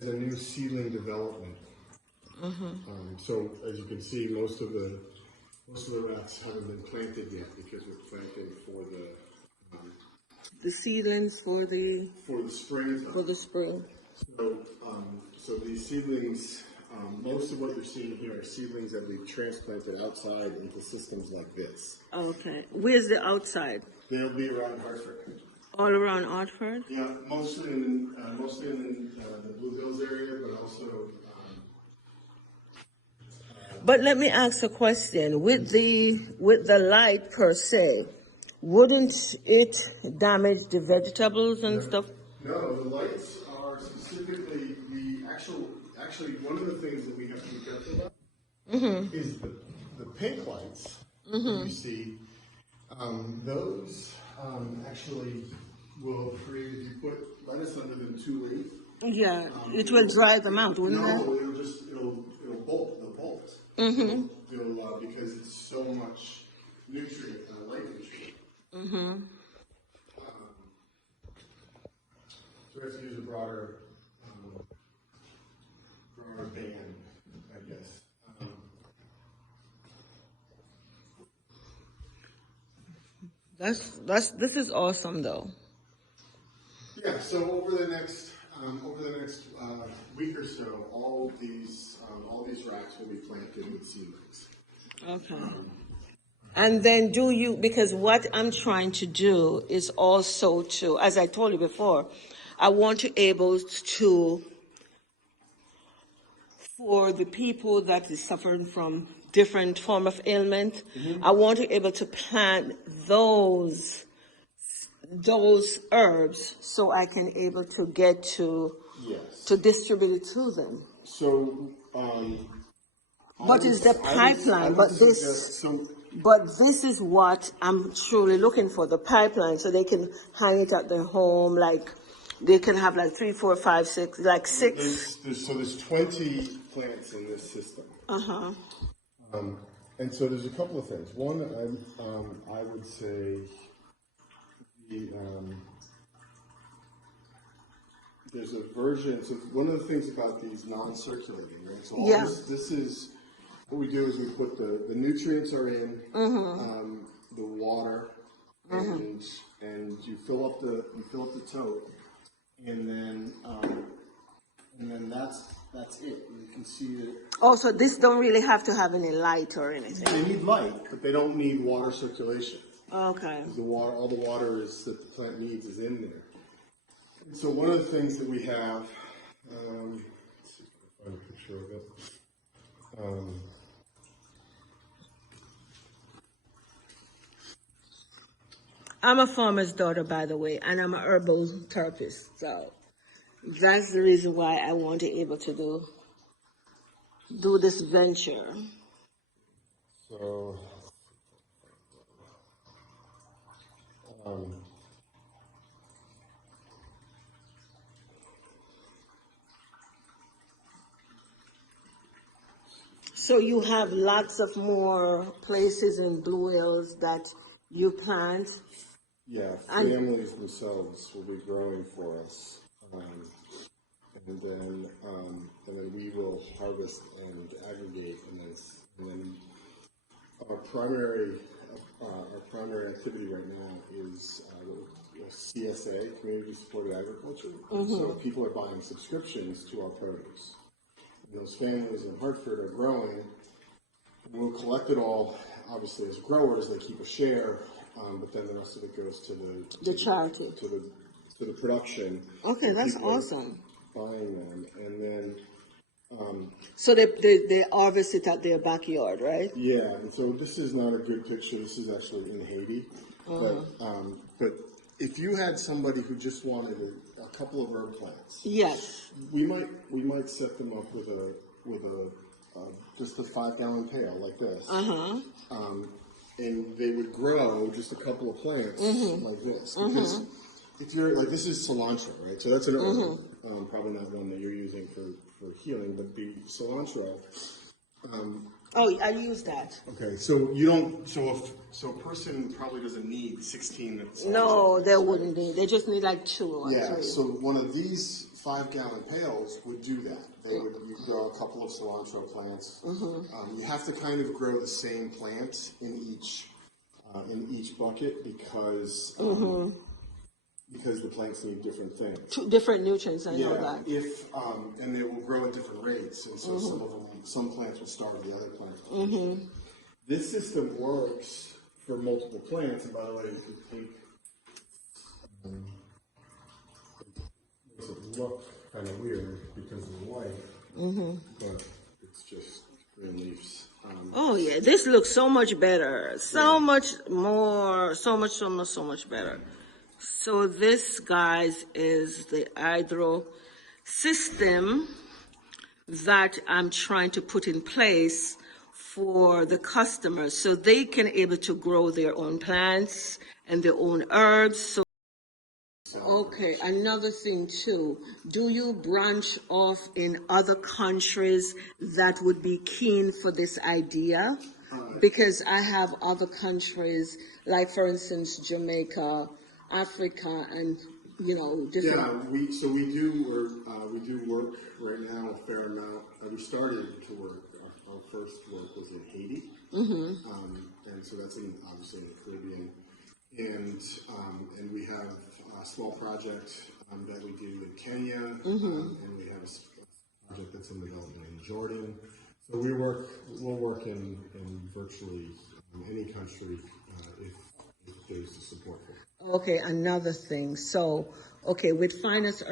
as a new seedling development. So as you can see, most of the rats haven't been planted yet because we're planting for the seedlings for the spring. for the spring. So these seedlings, most of what you're seeing here are seedlings that we've transplanted outside into systems like this. Okay, where's the outside? They'll be around Hartford. All around Hartford? Yeah, mostly in the Blue Hills area, but also. But let me ask a question. With the light per se, wouldn't it damage the vegetables and stuff? No, the lights are specifically actually one of the things that we have to be careful about is the pink lights you see. Those actually will create, if you put lettuce under them too late. Yeah, it will dry them out, wouldn't it? No, it'll bolt. They'll bolt. Because it's so much nutrient, light nutrient. So we have to use a broader band, I guess. This is awesome though. Yeah. So over the next week or so, all these racks will be planted with seedlings. Okay. And then because what I'm trying to do is also to, as I told you before, I want to able to, for the people that is suffering from different form of ailment, I want to able to plant those herbs so I can able to get to distribute it to them. So, but it's the pipeline. But this is what I'm truly looking for, the pipeline, so they can hang it at their home, like they can have like 3, 4, 5, 6, like 6. There's 20 plants in this system. And so there's a couple of things. One, I would say there's a version. So one of the things about these non-circulating, right? So this is what we do is we put the nutrients are in, the water, and you fill up the tote, and then that's it. You can see it. Also, this don't really have to have any light or anything. They need light, but they don't need water circulation. Okay. All the water that the plant needs is in there. And so one of the things that we have, let's see if I can find a picture of it. I'm a farmer's daughter, by the way, and I'm a herbal therapist. So that's the reason why I want to be able to do this venture. So, so you have lots of more places in Blue Hills that you plant? Yeah, families themselves will be growing for us. And then we will harvest and aggregate, and then our primary activity right now is CSA, Community Supported Agriculture. So people are buying subscriptions to our produce. And those families in Hartford are growing. We'll collect it all, obviously, as growers. They keep a share, but then the rest of it goes to the charity, to the production. Okay, that's awesome. Buying them, and then so they harvest it at their backyard, right? Yeah, and so this is not a good picture. This is actually in Haiti, but if you had somebody who just wanted a couple of herb plants, yes, we might set them up with a just a 5-gallon pail like this, and they would grow just a couple of plants like this because. If you're like, this is cilantro, right? So that's an herb, probably not one that you're using for healing, but the cilantro. I use that. Okay, so you don't. So a person probably doesn't need 16. No, they wouldn't need. They just need like 2 or 3. Yeah. So one of these 5-gallon pails would do that. You grow a couple of cilantro plants. You have to kind of grow the same plant in each bucket because the plants need different things. Different nutrients, I know that. And they will grow at different rates, and so some plants will starve the other plants. This system works for multiple plants, and by the way, you can take makes it look kind of weird because of the light, but it's just green leaves. Oh yeah, this looks so much better, so much more, so much better. So this, guys, is the hydro system that I'm trying to put in place for the customers so they can able to grow their own plants and their own herbs. So, okay, another thing too, do you branch off in other countries that would be keen for this idea? Because I have other countries, like for instance, Jamaica, Africa, and different. Yeah, we do work right now a fair amount. We started to work. Our first work was in Haiti, and so that's obviously in the Caribbean. And we have a small project that we do in Kenya, and we have a project that's in development in Jordan. So we'll work in virtually any country if there's support for it. Okay, another thing. So, okay, with Finest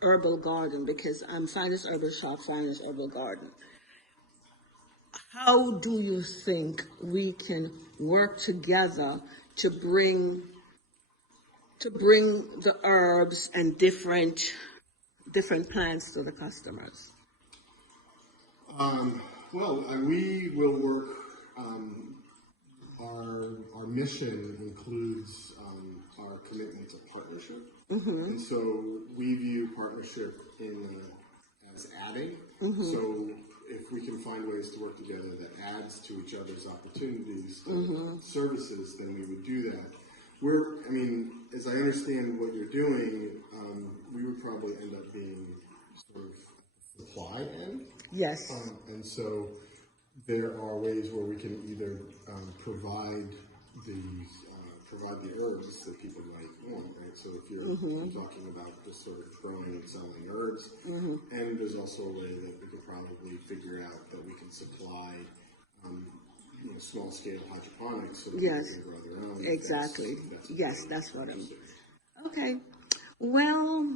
Herbal Garden, because I'm Finest Herbal Shop, Finest Herbal Garden. How do you think we can work together to bring the herbs and different plants to the customers? Well, we will work. Our mission includes our commitment to partnership, and so we view partnership as adding. So if we can find ways to work together that adds to each other's opportunities, services, then we would do that. As I understand what you're doing, we would probably end up being sort of supply end. Yes. And so there are ways where we can either provide the herbs that people might want, right? So if you're talking about just sort of growing and selling herbs, and there's also a way that we could probably figure out that we can supply small scale hydroponics so that people can grow their own. Exactly. That's what I'm. Okay. Well,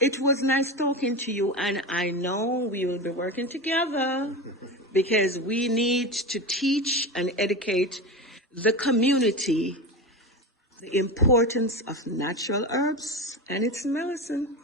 it was nice talking to you, and I know we will be working together because we need to teach and educate the community the importance of natural herbs and its medicine.